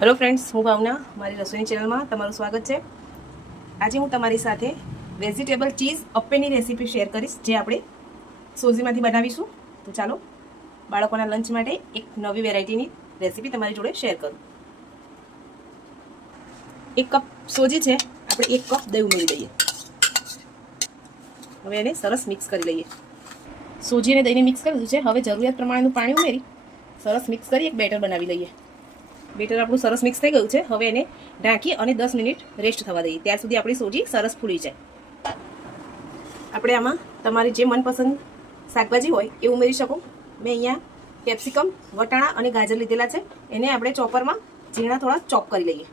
Hello friends હું ભાવના, મારી રસોઈની ચેનલમાં તમારું સ્વાગત છે. આજે હું તમારી સાથે વેજીટેબલ ચીઝ અપ્પેની રેસીપી શેર કરીશ, જે આપણે સોઝીમાંથી બનાવીશું. તો ચાલો, બાળકોના લંચ માટે એક નવી વેરાયટીની રેસીપી તમારી જોડે શેર કરું. એક કપ સોજી છે, આપણે એક કપ દહીં ઉમેરી દઈએ. હવે એને સરસ મિક્સ કરી લઈએ. સોજી અને દહીંને મિક્સ કરી દીધું છે. હવે જરૂરિયાત પ્રમાણેનું પાણી ઉમેરી સરસ મિક્સ કરી એક બેટર બનાવી લઈએ. બેટર આપણું સરસ મિક્સ થઈ ગયું છે. હવે એને ઢાંકી અને દસ મિનિટ રેસ્ટ થવા દઈએ. ત્યાર સુધી આપણી સોજી સરસ ફૂલી જાય. આપણે આમાં તમારી જે મનપસંદ શાકભાજી હોય એ ઉમેરી શકો. મેં અહીંયા કેપ્સિકમ, વટાણા અને ગાજર લીધેલા છે. એને આપણે ચોપરમાં ઝીણા થોડા ચોપ કરી લઈએ.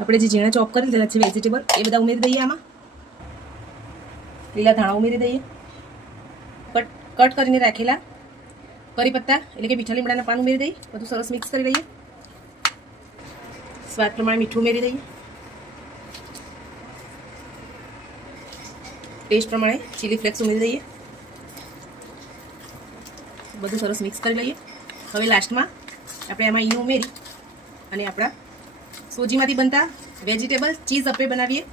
આપણે જે ઝીણા ચોપ કરી લીધેલા છે વેજીટેબલ એ બધા ઉમેરી દઈએ આમાં. લીલા ધાણા ઉમેરી દઈએ. કટ કટ કરીને રાખેલા કરી પત્તા એટલે કે મીઠા લીમડાના પાન ઉમેરી દઈએ બધું સરસ મિક્સ કરી લઈએ સ્વાદ પ્રમાણે મીઠું ઉમેરી દઈએ ટેસ્ટ પ્રમાણે ચીલી ફ્લેક્સ ઉમેરી દઈએ બધું સરસ મિક્સ કરી લઈએ હવે લાસ્ટમાં આપણે એમાં ઈનો ઉમેરી અને આપણા સોજીમાંથી બનતા વેજીટેબલ ચીઝ આપણે બનાવીએ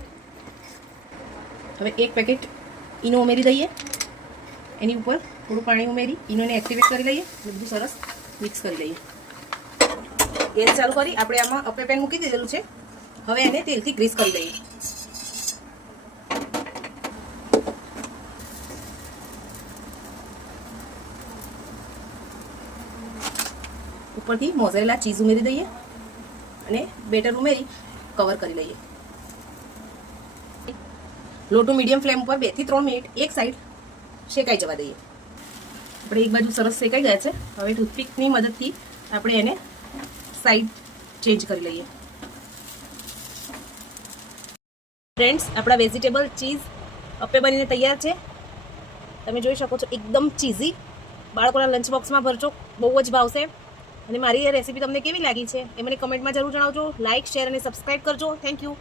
હવે એક પેકેટ ઈનો ઉમેરી દઈએ એની ઉપર થોડું પાણી ઉમેરી, ઈનોને એક્ટિવેટ કરી લઈએ બધું સરસ મિક્સ કરી લઈએ. ગેસ ચાલુ કરી, આપણે આમાં અપે પેન મૂકી દીધેલું છે. હવે એને તેલથી ગ્રીસ કરી લઈએ. ઉપરથી મોઝરેલા ચીઝ ઉમેરી દઈએ અને બેટર ઉમેરી કવર કરી લઈએ. લોટું મીડિયમ ફ્લેમ ઉપર બેથી ત્રણ મિનિટ એક સાઈડ શેકાઈ જવા દઈએ. આપણે એક બાજુ સરસ શેકાઈ ગયા છે. હવે ટૂથપીકની મદદથી આપણે એને સાઈડ ચેન્જ કરી લઈએ. ફ્રેન્ડ્સ, આપણા વેજીટેબલ ચીઝ અપ્પે બનીને તૈયાર છે. તમે જોઈ શકો છો, એકદમ ચીઝી. બાળકોના લંચ બોક્સમાં ભરજો, બહુ જ ભાવશે. અને મારી એ રેસીપી તમને કેવી લાગી છે, એ મને કમેન્ટમાં જરૂર જણાવજો. લાઇક શેર અને સબસ્ક્રાઈબ કરજો. Thank you